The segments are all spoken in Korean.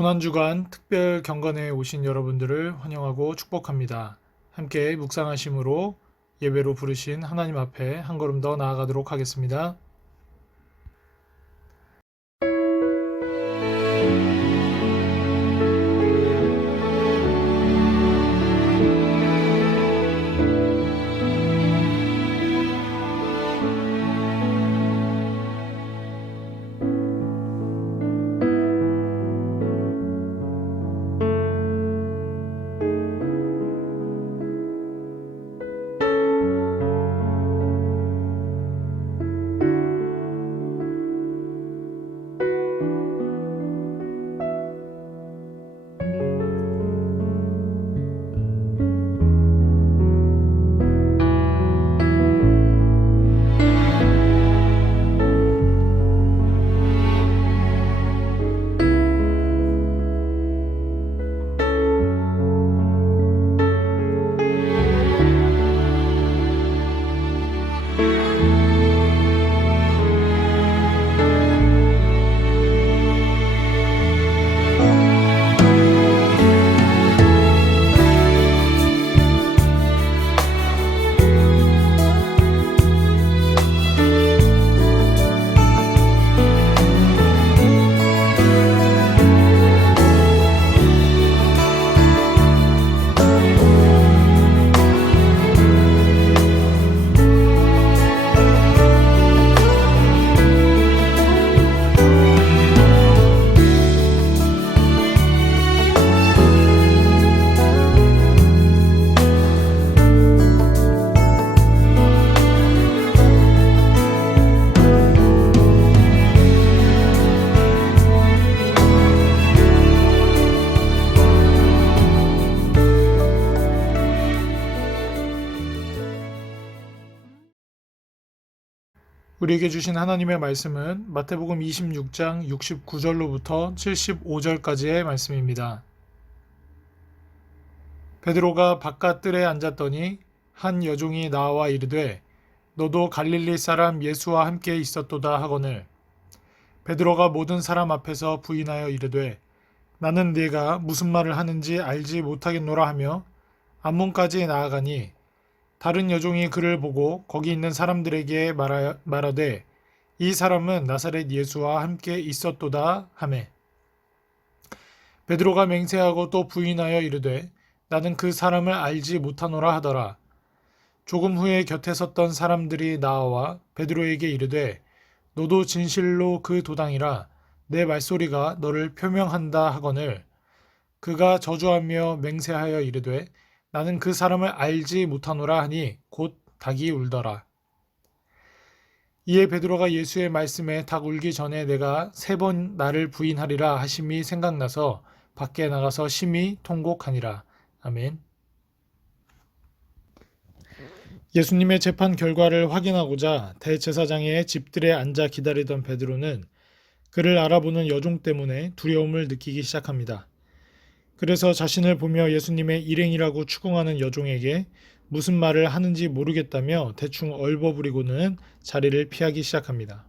고난주간 특별 경건에 오신 여러분들을 환영하고 축복합니다. 함께 묵상하심으로 예배로 부르신 하나님 앞에 한 걸음 더 나아가도록 하겠습니다. 우리에게 주신 하나님의 말씀은 마태복음 26장 69절로부터 75절까지의 말씀입니다. 베드로가 바깥 뜰에 앉았더니 한 여종이 나와 이르되 너도 갈릴리 사람 예수와 함께 있었도다 하거늘 베드로가 모든 사람 앞에서 부인하여 이르되 나는 네가 무슨 말을 하는지 알지 못하겠노라 하며 앞문까지 나아가니 다른 여종이 그를 보고 거기 있는 사람들에게 말하되 이 사람은 나사렛 예수와 함께 있었도다 하매 베드로가 맹세하고 또 부인하여 이르되 나는 그 사람을 알지 못하노라 하더라. 조금 후에 곁에 섰던 사람들이 나와 베드로에게 이르되 너도 진실로 그 도당이라 내 말소리가 너를 표명한다 하거늘 그가 저주하며 맹세하여 이르되 나는 그 사람을 알지 못하노라 하니 곧 닭이 울더라. 이에 베드로가 예수의 말씀에 닭 울기 전에 내가 3번 나를 부인하리라 하심이 생각나서 밖에 나가서 심히 통곡하니라. 아멘. 예수님의 재판 결과를 확인하고자 대제사장의 집들에 앉아 기다리던 베드로는 그를 알아보는 여종 때문에 두려움을 느끼기 시작합니다. 그래서 자신을 보며 예수님의 일행이라고 추궁하는 여종에게 무슨 말을 하는지 모르겠다며 대충 얼버무리고는 자리를 피하기 시작합니다.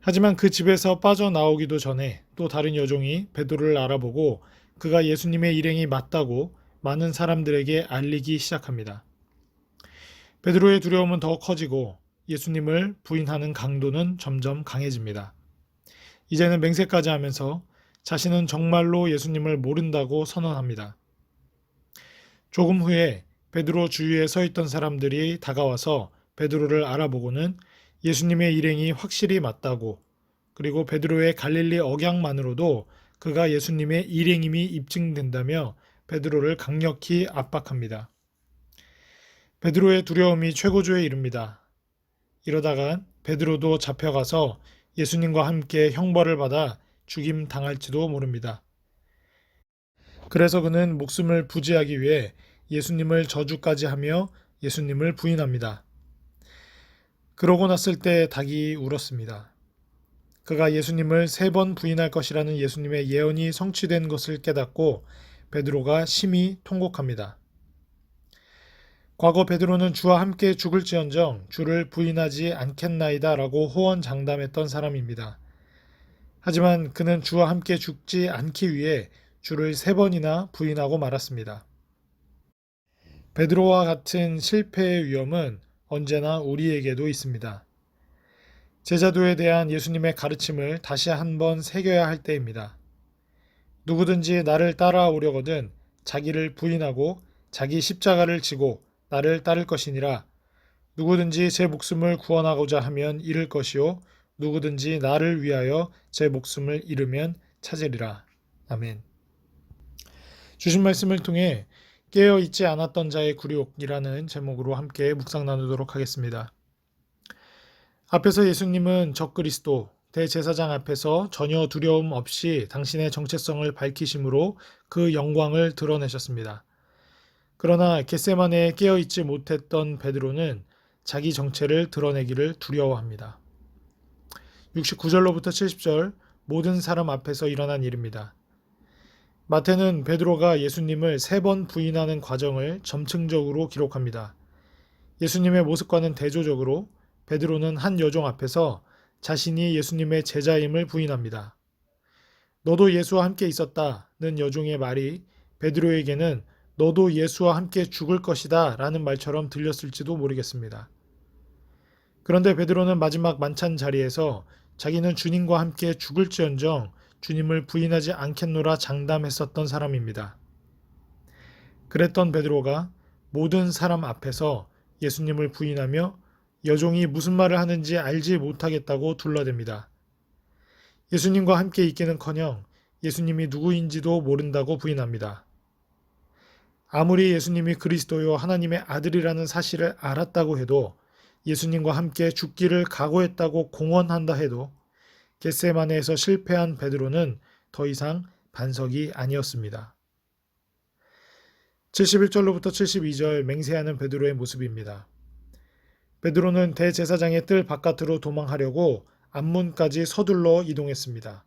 하지만 그 집에서 빠져나오기도 전에 또 다른 여종이 베드로를 알아보고 그가 예수님의 일행이 맞다고 많은 사람들에게 알리기 시작합니다. 베드로의 두려움은 더 커지고 예수님을 부인하는 강도는 점점 강해집니다. 이제는 맹세까지 하면서 자신은 정말로 예수님을 모른다고 선언합니다. 조금 후에 베드로 주위에 서 있던 사람들이 다가와서 베드로를 알아보고는 예수님의 일행이 확실히 맞다고 그리고 베드로의 갈릴리 억양만으로도 그가 예수님의 일행임이 입증된다며 베드로를 강력히 압박합니다. 베드로의 두려움이 최고조에 이릅니다. 이러다가 베드로도 잡혀가서 예수님과 함께 형벌을 받아 죽임 당할지도 모릅니다. 그래서 그는 목숨을 부지하기 위해 예수님을 저주까지 하며 예수님을 부인합니다. 그러고 났을 때 닭이 울었습니다. 그가 예수님을 3번 부인할 것이라는 예수님의 예언이 성취된 것을 깨닫고 베드로가 심히 통곡합니다. 과거 베드로는 주와 함께 죽을지언정 주를 부인하지 않겠나이다 라고 호언장담했던 사람입니다. 하지만 그는 주와 함께 죽지 않기 위해 주를 3번이나 부인하고 말았습니다. 베드로와 같은 실패의 위험은 언제나 우리에게도 있습니다. 제자도에 대한 예수님의 가르침을 다시 한번 새겨야 할 때입니다. 누구든지 나를 따라오려거든 자기를 부인하고 자기 십자가를 지고 나를 따를 것이니라. 누구든지 제 목숨을 구원하고자 하면 잃을 것이요 누구든지 나를 위하여 제 목숨을 잃으면 찾으리라. 아멘. 주신 말씀을 통해 깨어 있지 않았던 자의 굴욕이라는 제목으로 함께 묵상 나누도록 하겠습니다. 앞에서 예수님은 적그리스도 대제사장 앞에서 전혀 두려움 없이 당신의 정체성을 밝히심으로 그 영광을 드러내셨습니다. 그러나 겟세마네에 깨어 있지 못했던 베드로는 자기 정체를 드러내기를 두려워합니다. 69절로부터 70절 모든 사람 앞에서 일어난 일입니다. 마태는 베드로가 예수님을 3번 부인하는 과정을 점층적으로 기록합니다. 예수님의 모습과는 대조적으로 베드로는 한 여종 앞에서 자신이 예수님의 제자임을 부인합니다. 너도 예수와 함께 있었다는 여종의 말이 베드로에게는 너도 예수와 함께 죽을 것이다 라는 말처럼 들렸을지도 모르겠습니다. 그런데 베드로는 마지막 만찬 자리에서 자기는 주님과 함께 죽을지언정 주님을 부인하지 않겠노라 장담했었던 사람입니다. 그랬던 베드로가 모든 사람 앞에서 예수님을 부인하며 여종이 무슨 말을 하는지 알지 못하겠다고 둘러댑니다. 예수님과 함께 있기는커녕 예수님이 누구인지도 모른다고 부인합니다. 아무리 예수님이 그리스도요 하나님의 아들이라는 사실을 알았다고 해도 예수님과 함께 죽기를 각오했다고 공언한다 해도 겟세마네에서 실패한 베드로는 더 이상 반석이 아니었습니다. 71절로부터 72절 맹세하는 베드로의 모습입니다. 베드로는 대제사장의 뜰 바깥으로 도망하려고 앞문까지 서둘러 이동했습니다.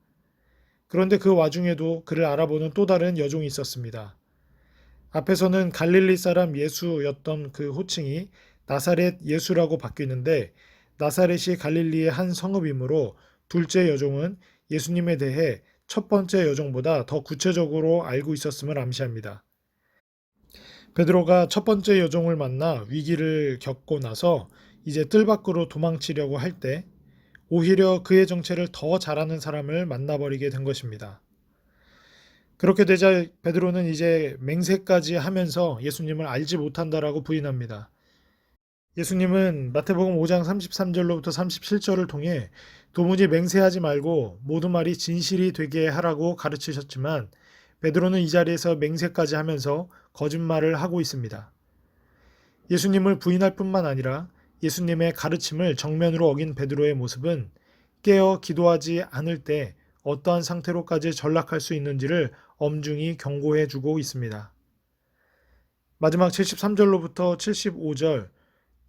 그런데 그 와중에도 그를 알아보는 또 다른 여종이 있었습니다. 앞에서는 갈릴리 사람 예수였던 그 호칭이 나사렛 예수라고 바뀌는데 나사렛이 갈릴리의 한 성읍이므로 둘째 여종은 예수님에 대해 첫 번째 여종보다 더 구체적으로 알고 있었음을 암시합니다. 베드로가 첫 번째 여종을 만나 위기를 겪고 나서 이제 뜰 밖으로 도망치려고 할 때 오히려 그의 정체를 더 잘 아는 사람을 만나버리게 된 것입니다. 그렇게 되자 베드로는 이제 맹세까지 하면서 예수님을 알지 못한다라고 부인합니다. 예수님은 마태복음 5장 33절로부터 37절을 통해 도무지 맹세하지 말고 모든 말이 진실이 되게 하라고 가르치셨지만 베드로는 이 자리에서 맹세까지 하면서 거짓말을 하고 있습니다. 예수님을 부인할 뿐만 아니라 예수님의 가르침을 정면으로 어긴 베드로의 모습은 깨어 기도하지 않을 때 어떠한 상태로까지 전락할 수 있는지를 엄중히 경고해 주고 있습니다. 마지막 73절로부터 75절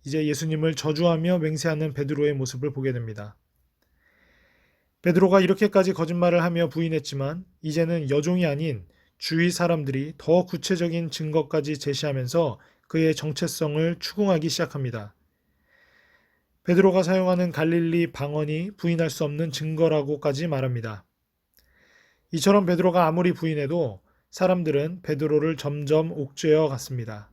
이제 예수님을 저주하며 맹세하는 베드로의 모습을 보게 됩니다. 베드로가 이렇게까지 거짓말을 하며 부인했지만 이제는 여종이 아닌 주위 사람들이 더 구체적인 증거까지 제시하면서 그의 정체성을 추궁하기 시작합니다. 베드로가 사용하는 갈릴리 방언이 부인할 수 없는 증거라고까지 말합니다. 이처럼 베드로가 아무리 부인해도 사람들은 베드로를 점점 옥죄어 갔습니다.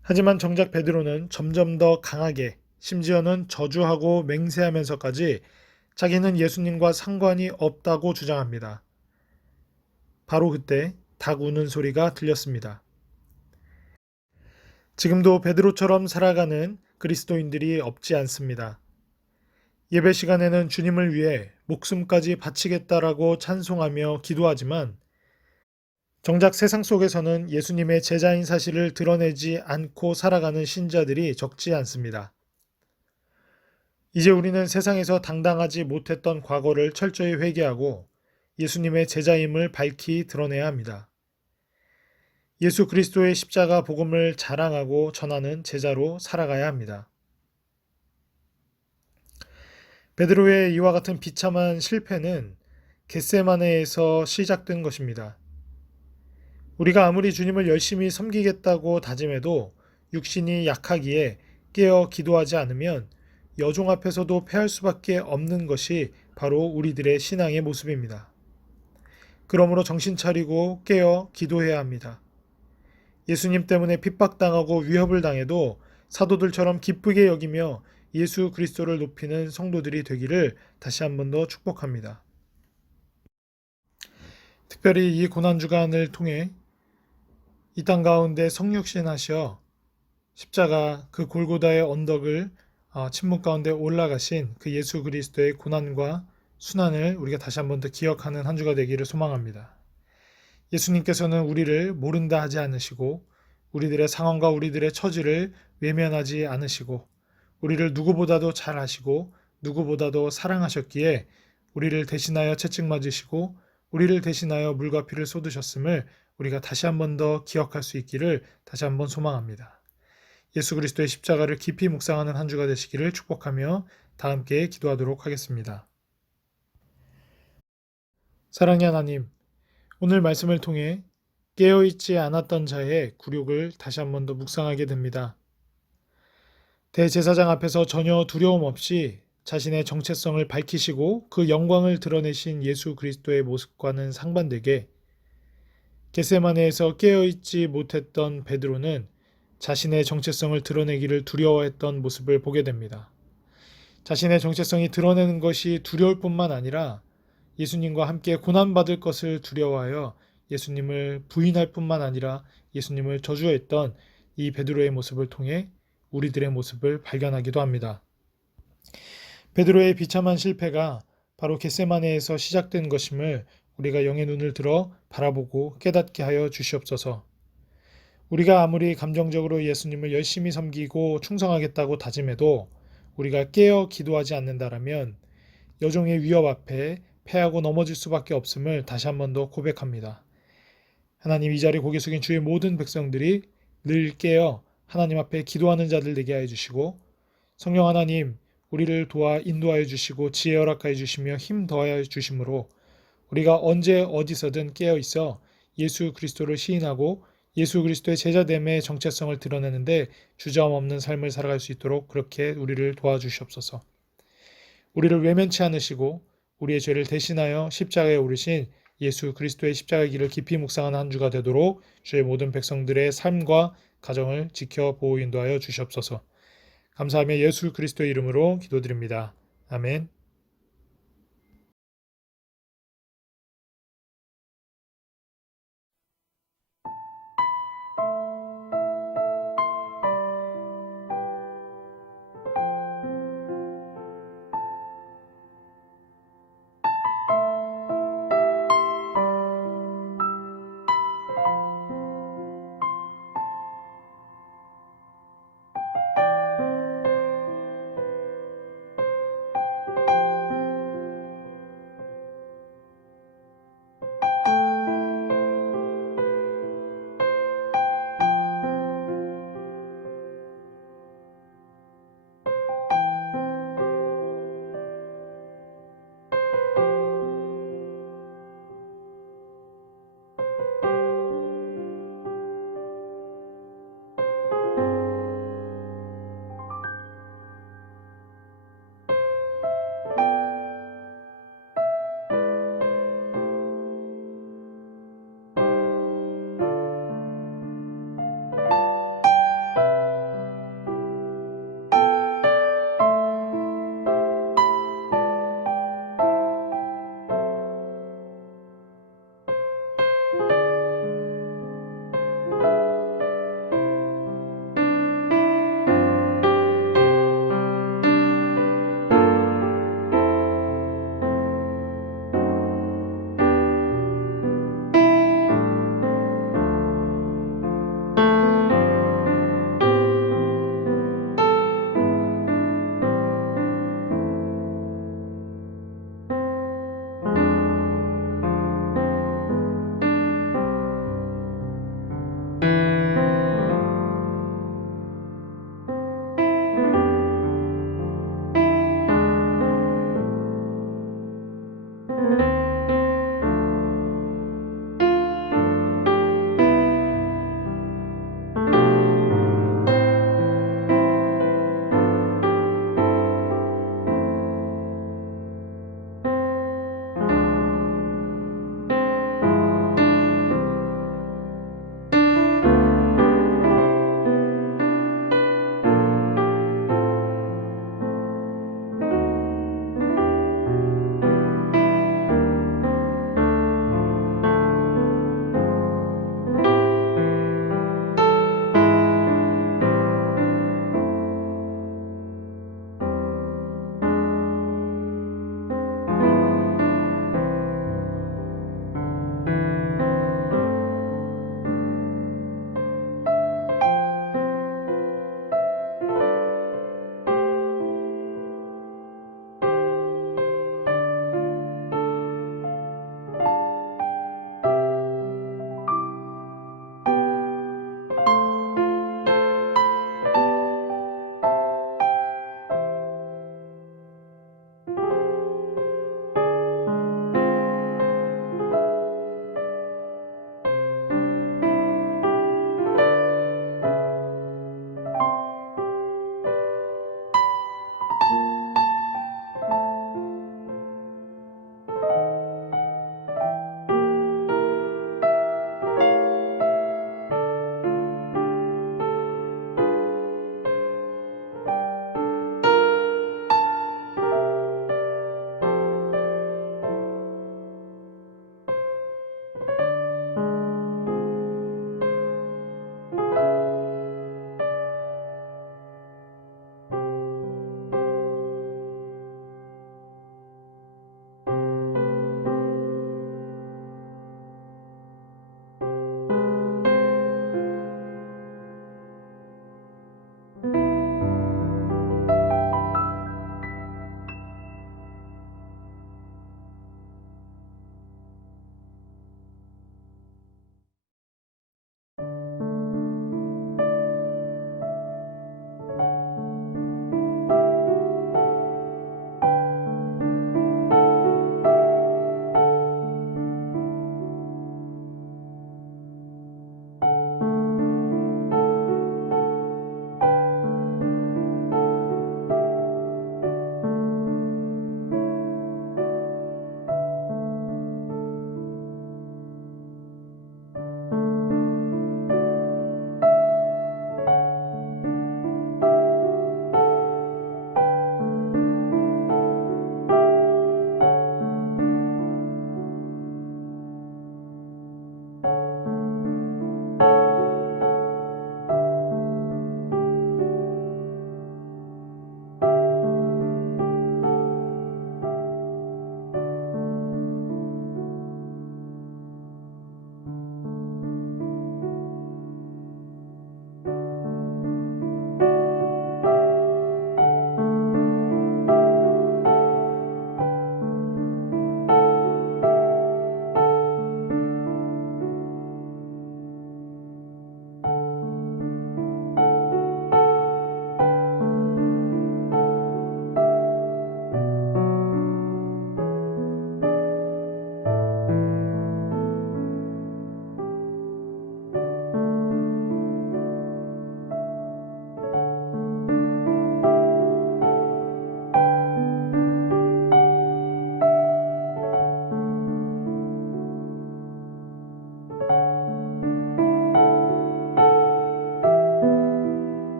하지만 정작 베드로는 점점 더 강하게 심지어는 저주하고 맹세하면서까지 자기는 예수님과 상관이 없다고 주장합니다. 바로 그때 닭 우는 소리가 들렸습니다. 지금도 베드로처럼 살아가는 그리스도인들이 없지 않습니다. 예배 시간에는 주님을 위해 목숨까지 바치겠다라고 찬송하며 기도하지만 정작 세상 속에서는 예수님의 제자인 사실을 드러내지 않고 살아가는 신자들이 적지 않습니다. 이제 우리는 세상에서 당당하지 못했던 과거를 철저히 회개하고 예수님의 제자임을 밝히 드러내야 합니다. 예수 그리스도의 십자가 복음을 자랑하고 전하는 제자로 살아가야 합니다. 베드로의 이와 같은 비참한 실패는 겟세마네에서 시작된 것입니다. 우리가 아무리 주님을 열심히 섬기겠다고 다짐해도 육신이 약하기에 깨어 기도하지 않으면 여종 앞에서도 패할 수밖에 없는 것이 바로 우리들의 신앙의 모습입니다. 그러므로 정신 차리고 깨어 기도해야 합니다. 예수님 때문에 핍박당하고 위협을 당해도 사도들처럼 기쁘게 여기며 예수 그리스도를 높이는 성도들이 되기를 다시 한 번 더 축복합니다. 특별히 이 고난주간을 통해 이 땅 가운데 성육신하셔 십자가 그 골고다의 언덕을 침묵 가운데 올라가신 그 예수 그리스도의 고난과 순환을 우리가 다시 한 번 더 기억하는 한 주가 되기를 소망합니다. 예수님께서는 우리를 모른다 하지 않으시고 우리들의 상황과 우리들의 처지를 외면하지 않으시고 우리를 누구보다도 잘 아시고 누구보다도 사랑하셨기에 우리를 대신하여 채찍 맞으시고 우리를 대신하여 물과 피를 쏟으셨음을 우리가 다시 한 번 더 기억할 수 있기를 다시 한 번 소망합니다. 예수 그리스도의 십자가를 깊이 묵상하는 한 주가 되시기를 축복하며 다 함께 기도하도록 하겠습니다. 사랑의 하나님, 오늘 말씀을 통해 깨어있지 않았던 자의 굴욕을 다시 한 번 더 묵상하게 됩니다. 대제사장 앞에서 전혀 두려움 없이 자신의 정체성을 밝히시고 그 영광을 드러내신 예수 그리스도의 모습과는 상반되게 겟세마네에서 깨어있지 못했던 베드로는 자신의 정체성을 드러내기를 두려워했던 모습을 보게 됩니다. 자신의 정체성이 드러내는 것이 두려울 뿐만 아니라 예수님과 함께 고난받을 것을 두려워하여 예수님을 부인할 뿐만 아니라 예수님을 저주했던 이 베드로의 모습을 통해 우리들의 모습을 발견하기도 합니다. 베드로의 비참한 실패가 바로 겟세마네에서 시작된 것임을 우리가 영의 눈을 들어 바라보고 깨닫게 하여 주시옵소서. 우리가 아무리 감정적으로 예수님을 열심히 섬기고 충성하겠다고 다짐해도 우리가 깨어 기도하지 않는다라면 여종의 위협 앞에 패하고 넘어질 수밖에 없음을 다시 한 번 더 고백합니다. 하나님, 이 자리에 고개 숙인 주의 모든 백성들이 늘 깨어 하나님 앞에 기도하는 자들 되게 하여 주시고 성령 하나님, 우리를 도와 인도하여 주시고 지혜 허락하여 주시며 힘 더하여 주심으로 우리가 언제 어디서든 깨어 있어 예수 그리스도를 시인하고 예수 그리스도의 제자됨의 정체성을 드러내는데 주저함 없는 삶을 살아갈 수 있도록 그렇게 우리를 도와주시옵소서. 우리를 외면치 않으시고 우리의 죄를 대신하여 십자가에 오르신 예수 그리스도의 십자가의 길을 깊이 묵상하는 한 주가 되도록 주의 모든 백성들의 삶과 가정을 지켜 보호 인도하여 주시옵소서. 감사하며 예수 그리스도의 이름으로 기도드립니다. 아멘.